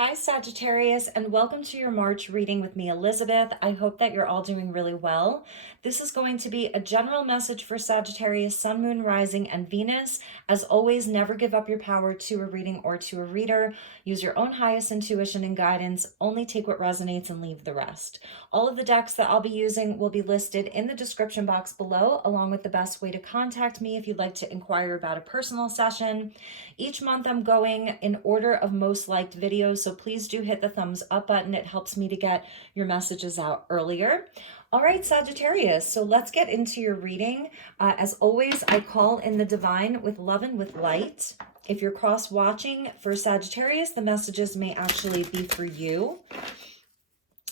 Hi Sagittarius, and welcome to your March reading with me, Elizabeth. I hope that you're all doing really well. This is going to be a general message for Sagittarius, Sun, Moon, Rising, and Venus. As always, never give up your power to a reading or to a reader. Use your own highest intuition and guidance. Only take what resonates and leave the rest. All of the decks that I'll be using will be listed in the description box below, along with the best way to contact me if you'd like to inquire about a personal session. Each month I'm going in order of most liked videos, so please do hit the thumbs up button. It helps me to get your messages out earlier. All right, Sagittarius, so let's get into your reading. As always, I call in the divine with love and with light. If you're cross-watching for Sagittarius, the messages may actually be for you.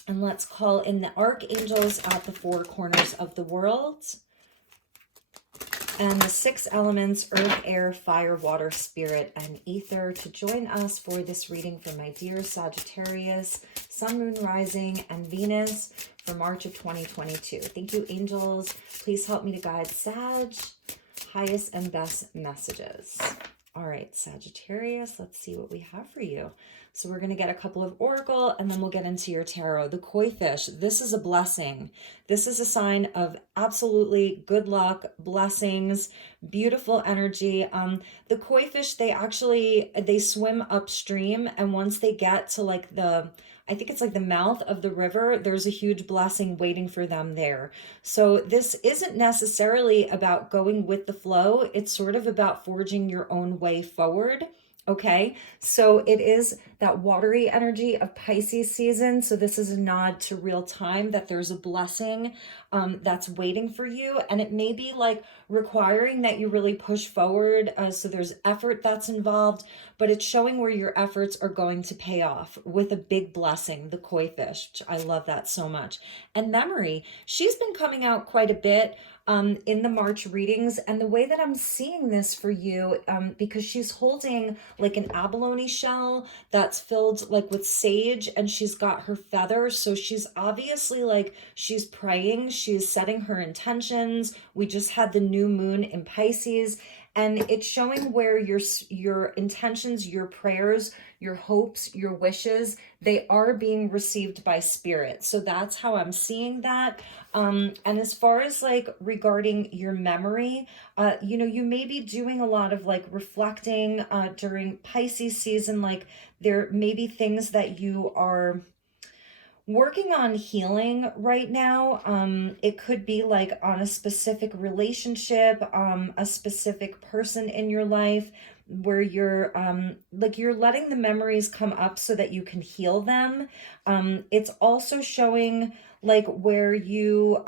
And let's call in the archangels at the four corners of the world. And the six elements, earth, air, fire, water, spirit, and ether, to join us for this reading for my dear Sagittarius, Sun, Moon, Rising, and Venus for March of 2022. Thank you, angels. Please help me to guide Sag, highest and best messages. All right, Sagittarius, let's see what we have for you. So we're going to get a couple of oracle and then we'll get into your tarot. The koi fish, this is a blessing. This is a sign of absolutely good luck, blessings, beautiful energy. The koi fish, they swim upstream, and once they get to like I think it's like the mouth of the river, there's a huge blessing waiting for them there. So this isn't necessarily about going with the flow. It's sort of about forging your own way forward. Okay, so it is that watery energy of Pisces season. So this is a nod to real time, that there's a blessing that's waiting for you. And it may be like requiring that you really push forward. So there's effort that's involved, but it's showing where your efforts are going to pay off with a big blessing, the koi fish. I love that so much. And memory, she's been coming out quite a bit in the March readings, and the way that I'm seeing this for you, because she's holding like an abalone shell that's filled like with sage, and she's got her feather, so she's obviously like, she's praying, she's setting her intentions. We just had the new moon in Pisces, and it's showing where your intentions, your prayers, your hopes, your wishes, they are being received by spirit. So that's how I'm seeing that. And as far as like regarding your memory, you may be doing a lot of like reflecting during Pisces season. Like there may be things that you are working on healing right now. It could be like on a specific relationship, a specific person in your life, where you're you're letting the memories come up so that you can heal them. It's also showing like where you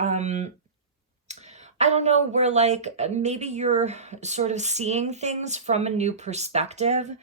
I don't know, where like maybe you're sort of seeing things from a new perspective.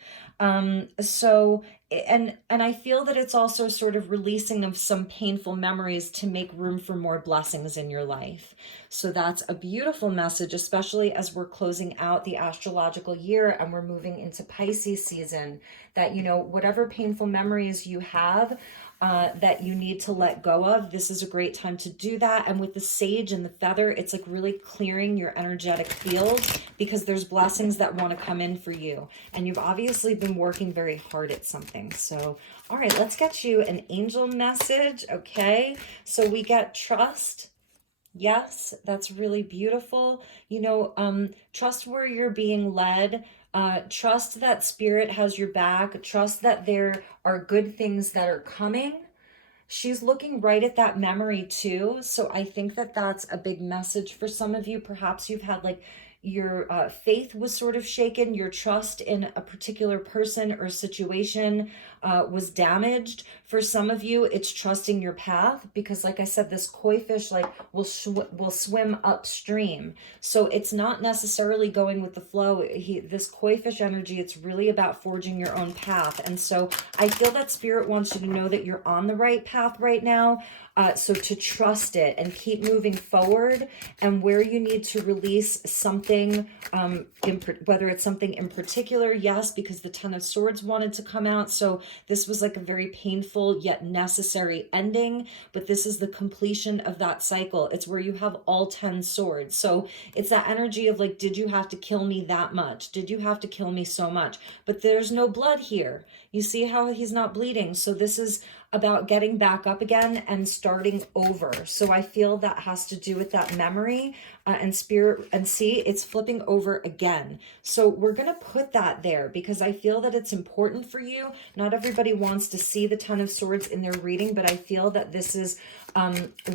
So and I feel that it's also sort of releasing of some painful memories to make room for more blessings in your life. So that's a beautiful message, especially as we're closing out the astrological year and we're moving into Pisces season, that whatever painful memories you have that you need to let go of, this is a great time to do that. And with the sage and the feather, it's like really clearing your energetic field, because there's blessings that want to come in for you. And you've obviously been working very hard at something. So, all right, let's get you an angel message. Okay, so we get trust. Yes, that's really beautiful. Trust where you're being led. Trust that spirit has your back. Trust that there are good things that are coming. She's looking right at that memory too. So I think that that's a big message for some of you. Perhaps you've had like your faith was sort of shaken, your trust in a particular person or situation was damaged. For some of you, it's trusting your path, because like I said, this koi fish like will swim upstream. So it's not necessarily going with the flow. This koi fish energy, it's really about forging your own path. And so I feel that spirit wants you to know that you're on the right path right now. So to trust it and keep moving forward, and where you need to release something something, whether it's something in particular, yes, because the Ten of Swords wanted to come out. So this was like a very painful yet necessary ending, but this is the completion of that cycle. It's where you have all 10 swords. So it's that energy of like, did you have to kill me that much? Did you have to kill me so much? But there's no blood here. You see how he's not bleeding. So this is about getting back up again and starting over. So I feel that has to do with that memory and spirit, and see, it's flipping over again. So we're going to put that there because I feel that it's important for you. Not everybody wants to see the Ten of Swords in their reading, but I feel that this is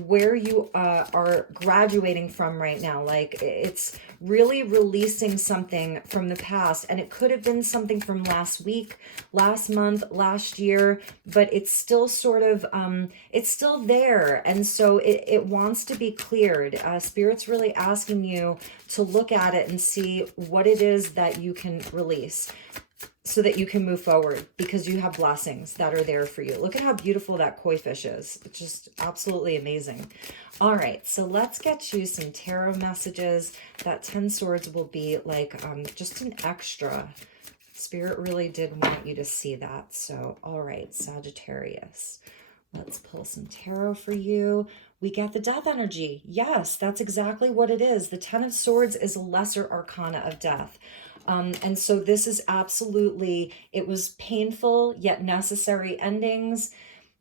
where you are graduating from right now. Like it's really releasing something from the past, and it could have been something from last week, last month, last year, but it's still sort of it's still there, and so it wants to be cleared. Spirit's really asking you to look at it and see what it is that you can release so that you can move forward, because you have blessings that are there for you. Look at how beautiful that koi fish is. It's just absolutely amazing. All right, so let's get you some tarot messages. That 10 swords will be like just an extra. Spirit really did want you to see that. So, all right, Sagittarius. Let's pull some tarot for you. We get the death energy. Yes, that's exactly what it is. The 10 of Swords is a lesser arcana of death. And so this is absolutely, it was painful yet necessary endings.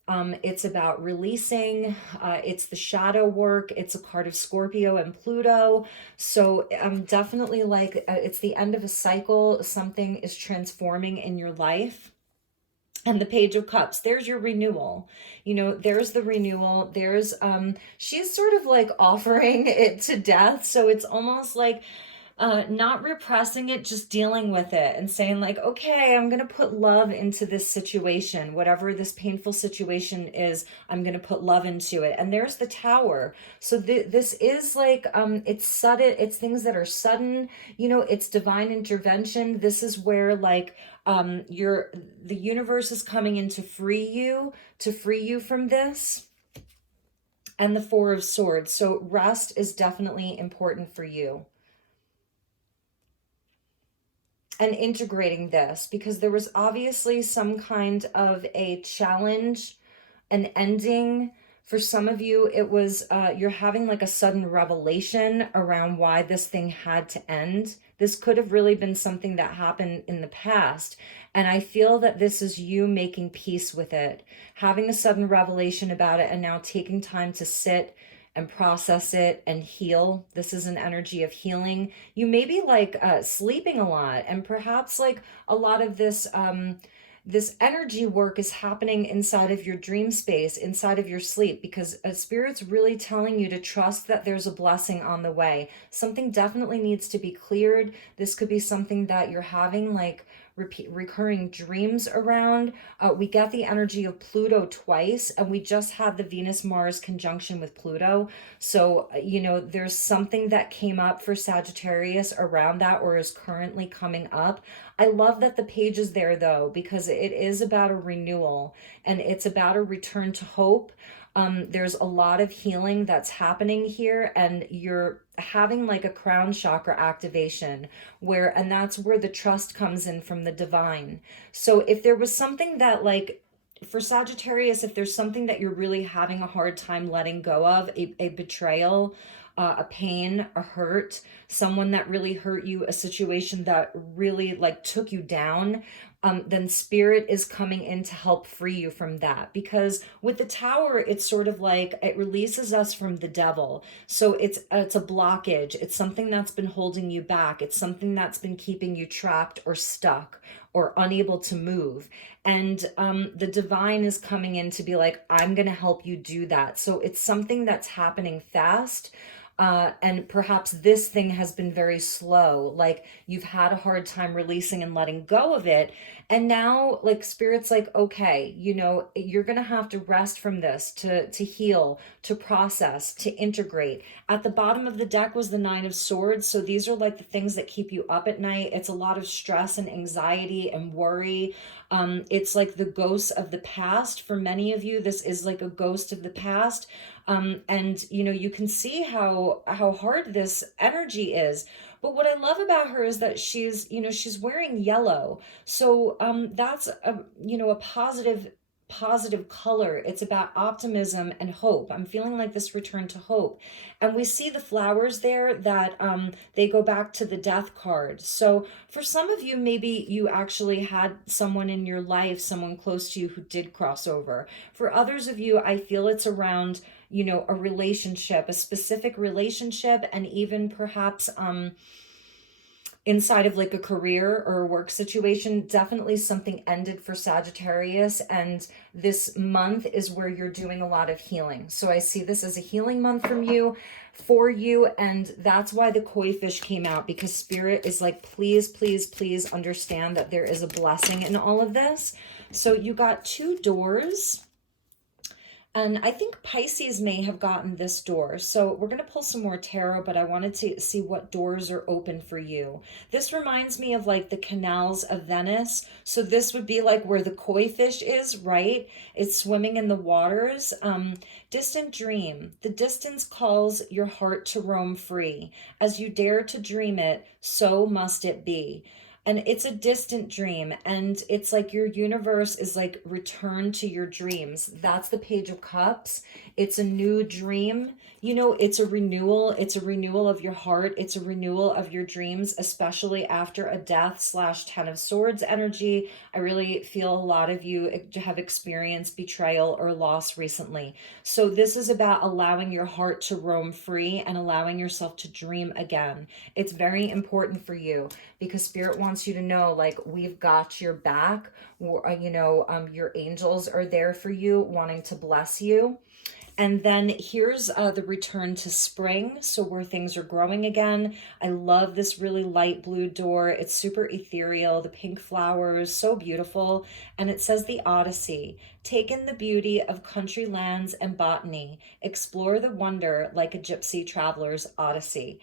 It's about releasing, it's the shadow work, it's a card of Scorpio and Pluto. So definitely like it's the end of a cycle. Something is transforming in your life. And the Page of Cups, there's your renewal. You know, there's the renewal. There's, she's sort of like offering it to death. So it's almost like, not repressing it, just dealing with it and saying like, okay, I'm going to put love into this situation. Whatever this painful situation is, I'm going to put love into it. And there's the Tower. So this is like, it's sudden, it's things that are sudden, you know, it's divine intervention. This is where like, the universe is coming in to free you from this. And the Four of Swords. So rest is definitely important for you. And integrating this, because there was obviously some kind of a challenge, an ending. For some of you, it was you're having like a sudden revelation around why this thing had to end. This could have really been something that happened in the past. And I feel that this is you making peace with it, having a sudden revelation about it, and now taking time to sit and process it and heal. This is an energy of healing. You may be like sleeping a lot, and perhaps like a lot of this this energy work is happening inside of your dream space, inside of your sleep, because a spirit's really telling you to trust that there's a blessing on the way. Something definitely needs to be cleared. This could be something that you're having like recurring dreams around. We get the energy of Pluto twice, and we just had the Venus-Mars conjunction with Pluto. So, you know, there's something that came up for Sagittarius around that, or is currently coming up. I love that the page is there though, because it is about a renewal, and it's about a return to hope. There's a lot of healing that's happening here, and you're having like a crown chakra activation and that's where the trust comes in from the divine. So if there was something that like, for Sagittarius, if there's something that you're really having a hard time letting go of, a betrayal, a pain, a hurt, someone that really hurt you, a situation that really like took you down, then Spirit is coming in to help free you from that. Because with the Tower, it's sort of like it releases us from the devil. So it's a blockage. It's something that's been holding you back. It's something that's been keeping you trapped or stuck or unable to move. And the divine is coming in to be like, I'm going to help you do that. So it's something that's happening fast. And perhaps this thing has been very slow, like you've had a hard time releasing and letting go of it. And now like Spirit's like, okay, you know, you're going to have to rest from this to heal, to process, to integrate. At the bottom of the deck was the Nine of Swords. So these are like the things that keep you up at night. It's a lot of stress and anxiety and worry. It's like the ghosts of the past. For many of you, this is like a ghost of the past. And you know, you can see how hard this energy is. But what I love about her is that she's, she's wearing yellow. So that's a, a positive color. It's about optimism and hope. I'm feeling like this return to hope. And we see the flowers there that they go back to the death card. So for some of you, maybe you actually had someone in your life, someone close to you who did cross over. For others of you, I feel it's around, a relationship, a specific relationship, and even perhaps inside of like a career or a work situation. Definitely something ended for Sagittarius, and this month is where you're doing a lot of healing. So I see this as a healing month for you, and that's why the koi fish came out, because Spirit is like, please, please, please understand that there is a blessing in all of this. So you got 2 doors. And I think Pisces may have gotten this door. So we're going to pull some more tarot, but I wanted to see what doors are open for you. This reminds me of like the canals of Venice. So this would be like where the koi fish is, right? It's swimming in the waters. Distant dream. The distance calls your heart to roam free. As you dare to dream it, so must it be. And it's a distant dream, and it's like your universe is like, return to your dreams. That's the Page of Cups. It's a new dream. It's a renewal. It's a renewal of your heart. It's a renewal of your dreams, especially after a death / 10 of Swords energy. I really feel a lot of you have experienced betrayal or loss recently. So this is about allowing your heart to roam free and allowing yourself to dream again. It's very important for you, because Spirit wants you to know, like, we've got your back. Your angels are there for you, wanting to bless you. And then here's the return to spring, so where things are growing again. I love this really light blue door. It's super ethereal, the pink flowers, so beautiful. And it says the Odyssey. Take in the beauty of country lands and botany. Explore the wonder like a gypsy traveler's odyssey.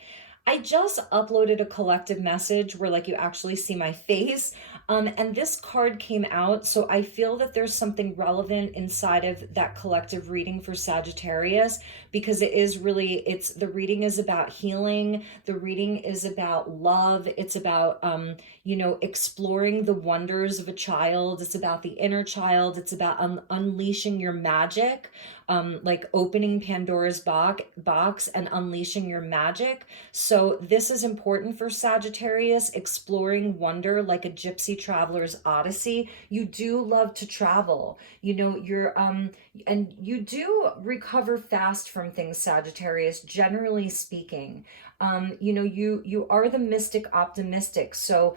I just uploaded a collective message where like you actually see my face. And this card came out, so I feel that there's something relevant inside of that collective reading for Sagittarius, because the reading is about healing. The reading is about love. It's about, exploring the wonders of a child. It's about the inner child. It's about unleashing your magic. Like opening Pandora's box and unleashing your magic. So this is important for Sagittarius, exploring wonder like a gypsy traveler's odyssey. You do love to travel, and you do recover fast from things, Sagittarius, generally speaking. You are the mystic optimistic. So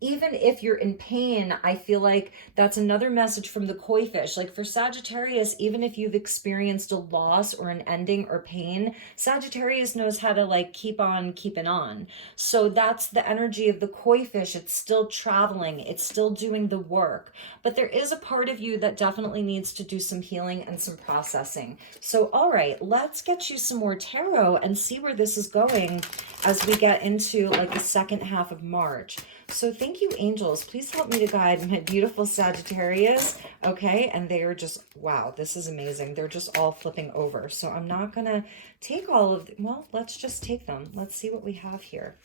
even if you're in pain, I feel like that's another message from the koi fish. Like for Sagittarius, even if you've experienced a loss or an ending or pain, Sagittarius knows how to like keep on keeping on. So that's the energy of the koi fish. It's still traveling. It's still doing the work. But there is a part of you that definitely needs to do some healing and some processing. So, all right, let's get you some more tarot and see where this is going as we get into like the second half of March. So thank you, angels. Please help me to guide my beautiful Sagittarius. Okay, and they are just, wow, this is amazing. They're just all flipping over. So I'm not going to take all of them. Well, let's just take them. Let's see what we have here.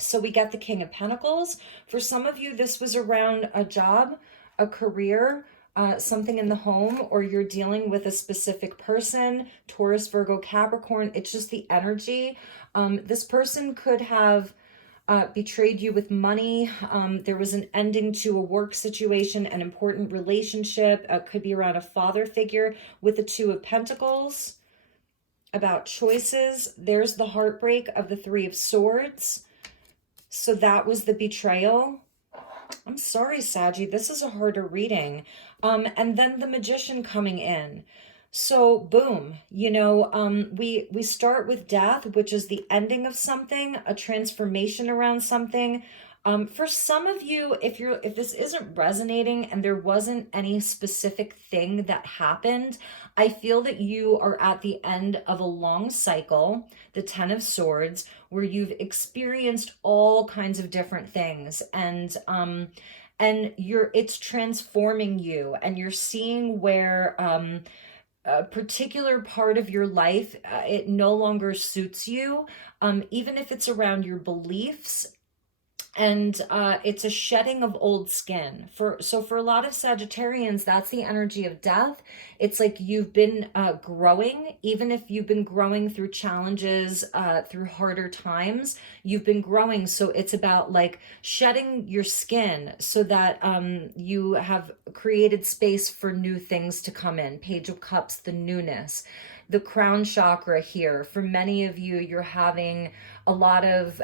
So we get the King of Pentacles. For some of you, this was around a job, a career, something in the home, or you're dealing with a specific person, Taurus, Virgo, Capricorn. It's just the energy. This person could have betrayed you with money. There was an ending to a work situation, an important relationship. Could be around a father figure with the Two of Pentacles. About choices. There's the heartbreak of the Three of Swords. So that was the betrayal. I'm sorry, Saggy. This is a harder reading. And then the Magician coming in. So boom, we start with death, which is the ending of something, a transformation around something. For some of you, if this isn't resonating and there wasn't any specific thing that happened, I feel that you are at the end of a long cycle, the Ten of Swords, where you've experienced all kinds of different things, and it's transforming you, and you're seeing where a particular part of your life, it no longer suits you, even if it's around your beliefs, and it's a shedding of old skin. For a lot of Sagittarians, that's the energy of death. It's like you've been growing, even if you've been growing through challenges, through harder times, you've been growing. So it's about like shedding your skin so that you have created space for new things to come in. Page of Cups, the newness. The crown chakra here, for many of you, you're having a lot of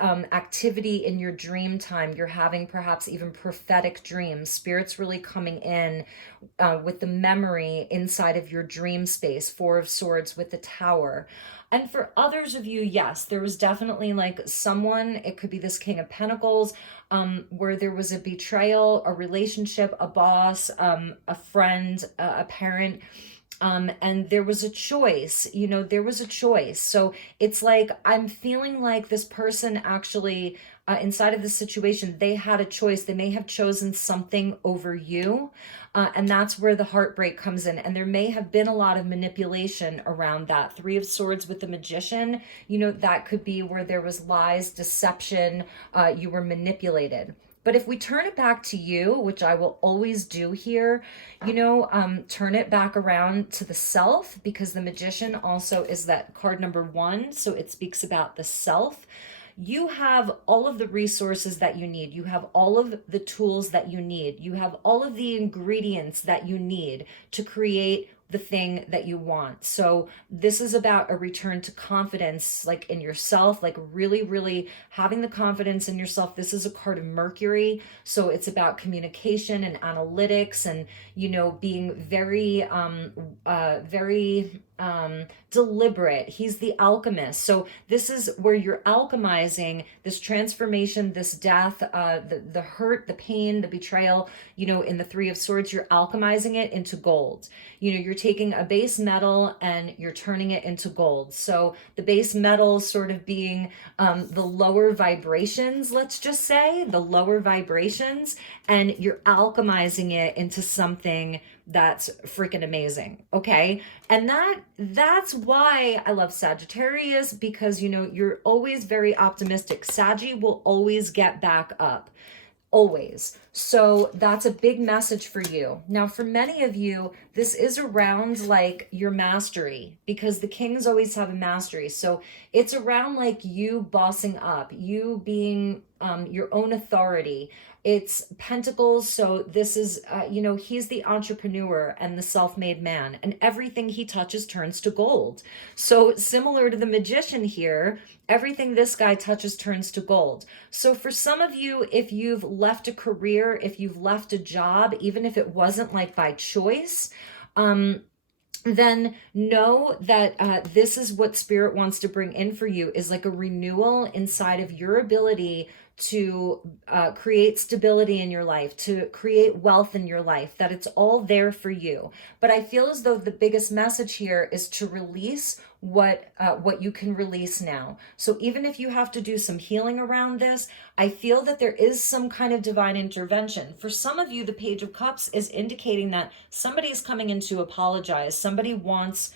activity in your dream time. You're having perhaps even prophetic dreams. Spirit's really coming in with the memory inside of your dream space. Four of Swords with the Tower. And for others of you, yes, there was definitely like someone, it could be this King of Pentacles, where there was a betrayal, a relationship, a boss, a friend, a parent. And there was a choice, there was a choice. So it's like, I'm feeling like this person actually, inside of the situation, they had a choice. They may have chosen something over you. And that's where the heartbreak comes in. And there may have been a lot of manipulation around that. Three of Swords with the Magician, that could be where there was lies, deception, you were manipulated. But if we turn it back to you, which I will always do here, turn it back around to the self, because the Magician also is that card number 1. So it speaks about the self. You have all of the resources that you need. You have all of the tools that you need. You have all of the ingredients that you need to create the thing that you want. So this is about a return to confidence, like in yourself, like really, really having the confidence in yourself. This is a card of Mercury. So it's about communication and analytics and, being very, very deliberate. He's the alchemist. So this is where you're alchemizing this transformation, this death, the hurt, the pain, the betrayal, in the Three of Swords, you're alchemizing it into gold. You're taking a base metal and you're turning it into gold. So the base metal sort of being the lower vibrations, let's just say, the lower vibrations, and you're alchemizing it into something that's freaking amazing. Okay. And that's why I love Sagittarius, because you're always very optimistic. Saggy will always get back up. Always. So that's a big message for you. Now, for many of you, this is around like your mastery, because the kings always have a mastery. So it's around like you bossing up, you being your own authority. It's Pentacles. So this is, he's the entrepreneur and the self-made man, and everything he touches turns to gold. So similar to the Magician here, everything this guy touches turns to gold. So for some of you, if you've left a career, if you've left a job, even if it wasn't like by choice, then know that this is what Spirit wants to bring in for you, is like a renewal inside of your ability to create stability in your life, to create wealth in your life, that it's all there for you. But I feel as though the biggest message here is to release what you can release now. So even if you have to do some healing around this, I feel that there is some kind of divine intervention. For some of you, the Page of Cups is indicating that somebody is coming in to apologize. Somebody wants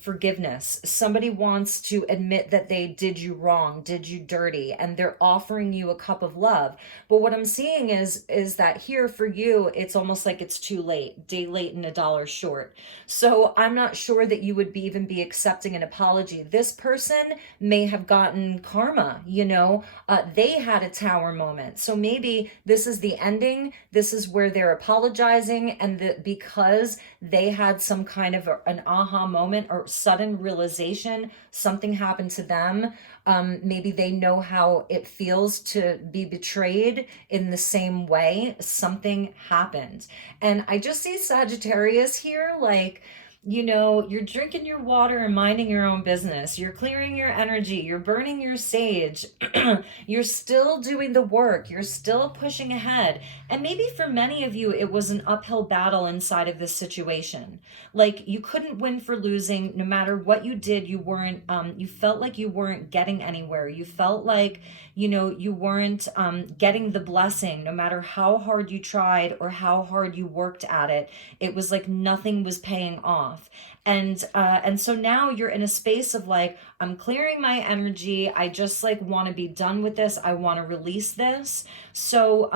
forgiveness. Somebody wants to admit that they did you wrong, did you dirty, and they're offering you a cup of love. But what I'm seeing is that here for you, it's almost like it's too late, day late and a dollar short. So I'm not sure that you would even be accepting an apology. This person may have gotten karma, they had a tower moment. So maybe this is the ending. This is where they're apologizing, and because they had some kind of an aha moment or sudden realization, something happened to them. Maybe they know how it feels to be betrayed in the same way. Something happened. And I just see Sagittarius here, like, you're drinking your water and minding your own business. You're clearing your energy. You're burning your sage. You're still doing the work. You're still pushing ahead. And maybe for many of you, it was an uphill battle inside of this situation. Like you couldn't win for losing. No matter what you did, you weren't, you felt like you weren't getting anywhere. You felt like, you weren't getting the blessing. No matter how hard you tried or how hard you worked at it, it was like nothing was paying off. off. And so now you're in a space of like, I'm clearing my energy. I just like want to be done with this. I want to release this. So,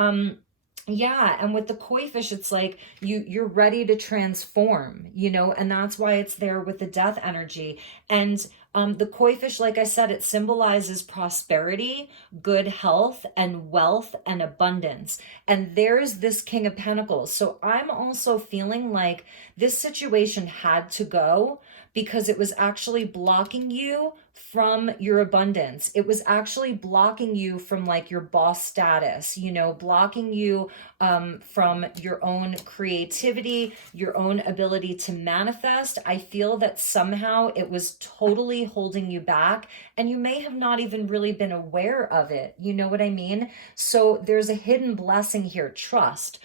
yeah, and with the koi fish, it's like you're ready to transform, you know, and that's why it's there with the death energy. And the koi fish, like I said, it symbolizes prosperity, good health, and wealth and abundance. And there's this King of Pentacles. So I'm also feeling like this situation had to go because it was actually blocking you from your abundance. It was actually blocking you from like your boss status, you know, blocking you from your own creativity, your own ability to manifest. I feel that somehow it was totally holding you back, and you may have not even really been aware of it. You know what I mean? So there's a hidden blessing here. Trust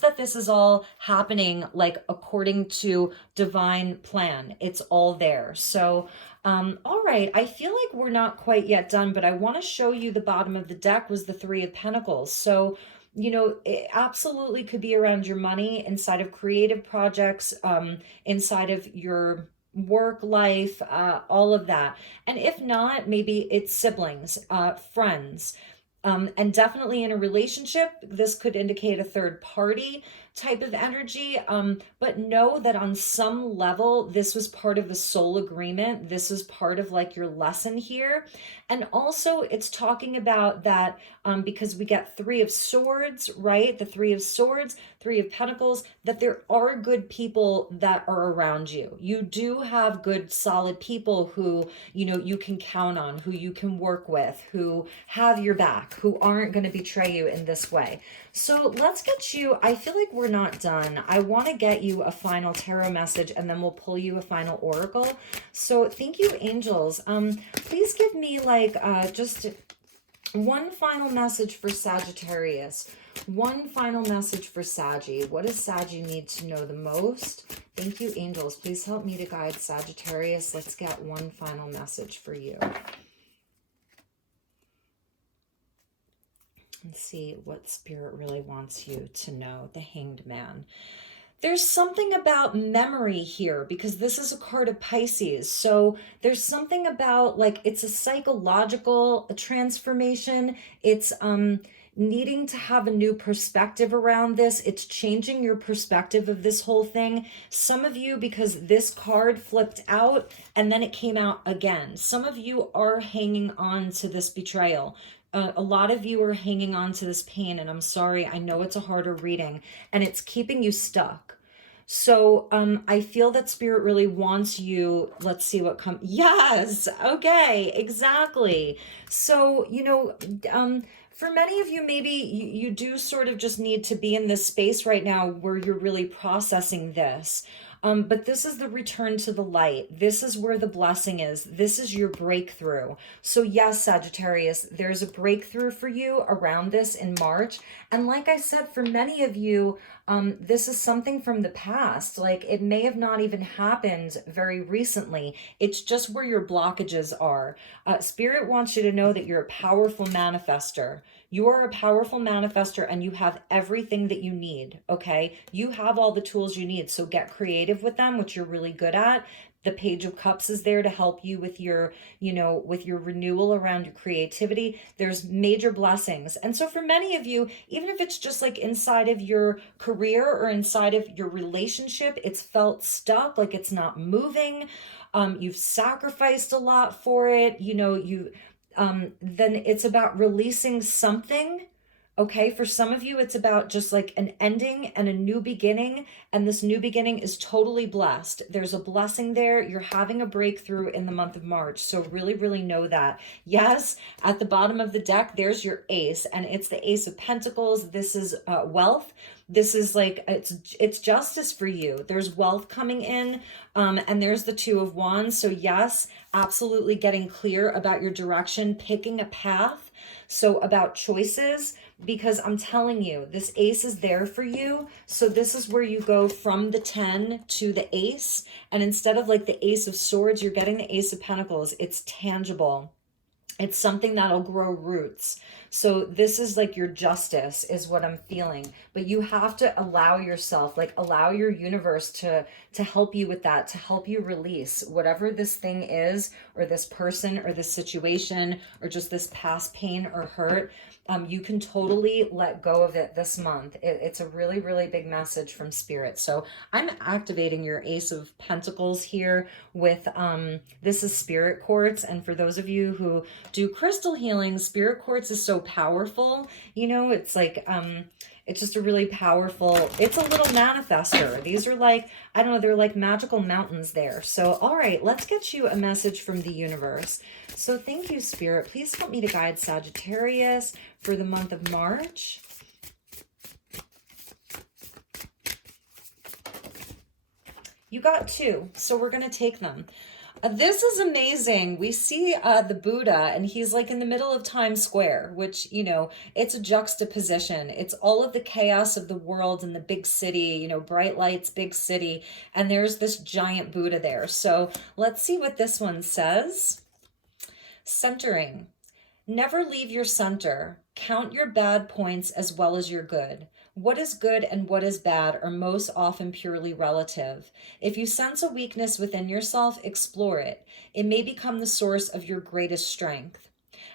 that this is all happening like according to divine plan. It's all there. So all right, I feel like we're not quite yet done, but I want to show you the bottom of the deck was the Three of Pentacles. So, you know, it absolutely could be around your money, inside of creative projects, inside of your work life, all of that. And if not, maybe it's siblings, friends. And definitely in a relationship, this could indicate a third party type of energy. But know that on some level, this was part of a soul agreement. This is part of like your lesson here. And also it's talking about that because we get Three of Swords, right? The Three of Swords, Three of Pentacles, that there are good people that are around you. You do have good, solid people who, you know, you can count on, who you can work with, who have your back, who aren't going to betray you in this way. So let's get you, I feel like we're not done. I want to get you a final tarot message and then we'll pull you a final oracle. So thank you, angels. Please give me like just one final message for Sagittarius. One final message for Saggy. What does Saggy need to know the most? Thank you, angels. Please help me to guide Sagittarius. Let's get one final message for you. And see what Spirit really wants you to know. The Hanged Man. There's something about memory here because this is a card of Pisces. So there's something about like it's a psychological transformation. It's needing to have a new perspective around this. It's changing your perspective of this whole thing. Some of you, because this card flipped out and then it came out again. Some of you are hanging on to this betrayal. A lot of you are hanging on to this pain, and I'm sorry, I know it's a harder reading, and it's keeping you stuck. So I feel that Spirit really wants you, let's see what comes. Yes, okay, exactly. So, you know, for many of you, maybe you do sort of just need to be in this space right now where you're really processing this. But this is the return to the light. This is where the blessing is. This is your breakthrough. So yes, Sagittarius, there's a breakthrough for you around this in March. And like I said, for many of you, this is something from the past. Like it may have not even happened very recently. It's just where your blockages are. Spirit wants you to know that you're a powerful manifester. You are a powerful manifester and you have everything that you need, okay? You have all the tools you need, so get creative with them, which you're really good at. The Page of Cups is there to help you with your, you know, with your renewal around your creativity. There's major blessings. And so for many of you, even if it's just like inside of your career or inside of your relationship, it's felt stuck, like it's not moving. You've sacrificed a lot for it. You know, then it's about releasing something. Okay, for some of you, it's about just like an ending and a new beginning. And this new beginning is totally blessed. There's a blessing there. You're having a breakthrough in the month of March. So really, really know that. Yes, at the bottom of the deck, there's your ace. And it's the Ace of Pentacles. This is wealth. This is like, it's justice for you. There's wealth coming in. And there's the Two of Wands. So yes, absolutely getting clear about your direction, picking a path. So about choices, because I'm telling you, this ace is there for you. So this is where you go from the 10 to the ace. And instead of like the Ace of Swords, you're getting the Ace of Pentacles. It's tangible. It's something that'll grow roots. So this is like your justice is what I'm feeling. But you have to allow yourself, like allow your universe to help you with that, to help you release whatever this thing is, or this person, or this situation, or just this past pain or hurt. You can totally let go of it this month. It's a really, really big message from Spirit. So I'm activating your Ace of Pentacles here with, this is Spirit Quartz. And for those of you who do crystal healing, Spirit Quartz is so powerful. You know, it's like, it's just a really powerful, it's a little manifester. These are like, I don't know, they're like magical mountains there. So, all right, let's get you a message from the universe. So thank you, Spirit. Please help me to guide Sagittarius for the month of March. You got 2, so we're going to take them. This is amazing. We see the Buddha, and he's like in the middle of Times Square, which, you know, it's a juxtaposition. It's all of the chaos of the world in the big city, you know, bright lights, big city, and there's this giant Buddha there. So let's see what this one says. Centering. Never leave your center. Count your bad points as well as your good. What is good and what is bad are most often purely relative. If you sense a weakness within yourself, explore it. It may become the source of your greatest strength.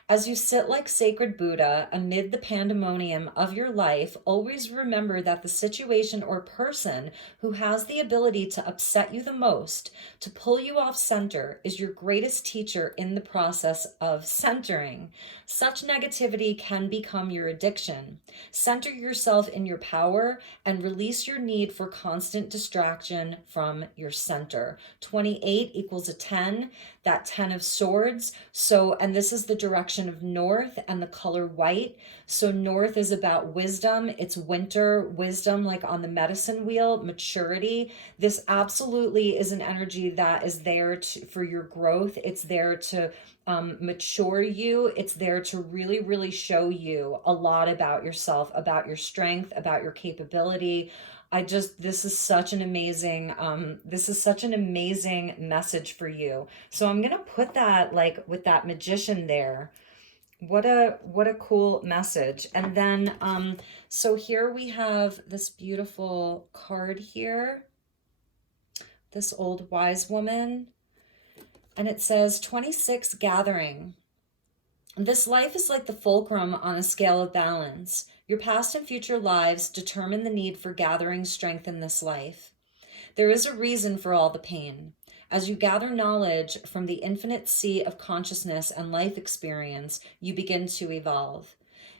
As you sit like sacred Buddha amid the pandemonium of your life, always remember that the situation or person who has the ability to upset you the most, to pull you off center, is your greatest teacher in the process of centering. Such negativity can become your addiction. Center yourself in your power and release your need for constant distraction from your center. 28 equals a 10. That 10 of swords. So, and this is the direction of north and the color white. So north is about wisdom. It's winter wisdom, like on the medicine wheel, maturity. This absolutely is an energy that is there for your growth. It's there to mature you. It's there to really, really show you a lot about yourself, about your strength, about your capability. This is such an amazing message for you. So I'm going to put that like with that magician there. What a cool message. And then, so here we have this beautiful card here, this old wise woman, and it says 26 gathering. This life is like the fulcrum on a scale of balance. Your past and future lives determine the need for gathering strength in this life. There is a reason for all the pain. As you gather knowledge from the infinite sea of consciousness and life experience, you begin to evolve.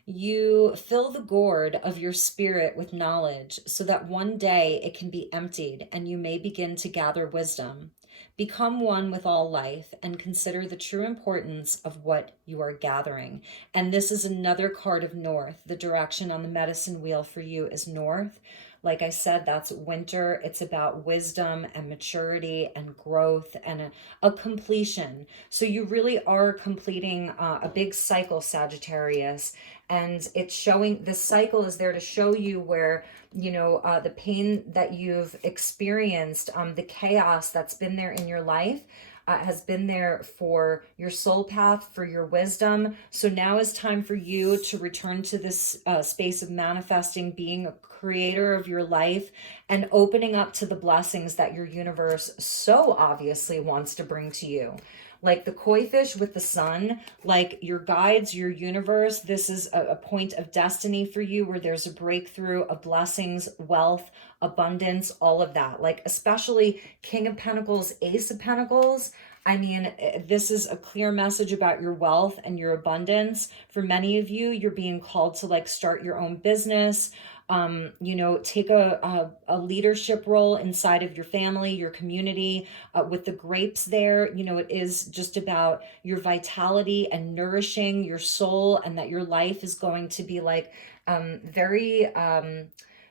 You fill the gourd of your spirit with knowledge so that one day it can be emptied and you may begin to gather wisdom. Become one with all life and consider the true importance of what you are gathering. And this is another card of north. The direction on the medicine wheel for you is north. Like I said, that's winter. It's about wisdom and maturity and growth and a completion. So you really are completing a big cycle, Sagittarius. And it's showing, this cycle is there to show you where, you know, the pain that you've experienced, the chaos that's been there in your life, has been there for your soul path, for your wisdom. So now is time for you to return to this space of manifesting, being a creator of your life, and opening up to the blessings that your universe so obviously wants to bring to you. Like the koi fish with the sun, like your guides, your universe, this is a point of destiny for you where there's a breakthrough of blessings, wealth, abundance, all of that. Like especially King of Pentacles, Ace of Pentacles. I mean, this is a clear message about your wealth and your abundance. For many of you, you're being called to like start your own business, you know, take a leadership role inside of your family, your community, with the grapes there. You know, it is just about your vitality and nourishing your soul, and that your life is going to be like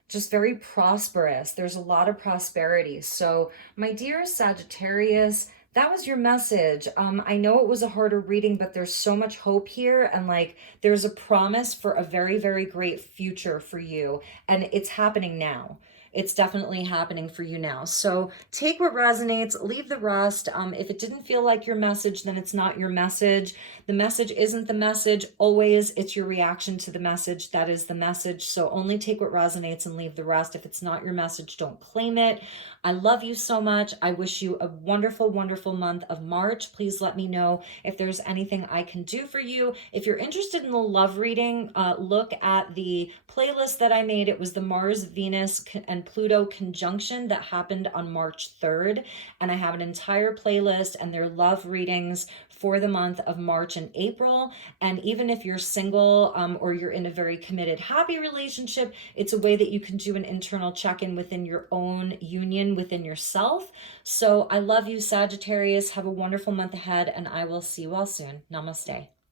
just very prosperous. There's a lot of prosperity. So my dear Sagittarius, that was your message. I know it was a harder reading, but there's so much hope here, and like there's a promise for a very, very great future for you, and it's happening now. it's definitely happening for you now. So take what resonates, leave the rest. If it didn't feel like your message, then it's not your message. The message isn't the message. Always, it's your reaction to the message that is the message. So only take what resonates and leave the rest. If it's not your message, don't claim it. I love you so much. I wish you a wonderful, wonderful month of March. Please let me know if there's anything I can do for you. If you're interested in the love reading, look at the playlist that I made. It was the Mars, Venus, and Pluto conjunction that happened on March 3rd. And I have an entire playlist and their love readings for the month of March and April. And even if you're single or you're in a very committed, happy relationship, it's a way that you can do an internal check-in within your own union, within yourself. So I love you, Sagittarius. Have a wonderful month ahead, and I will see you all soon. Namaste.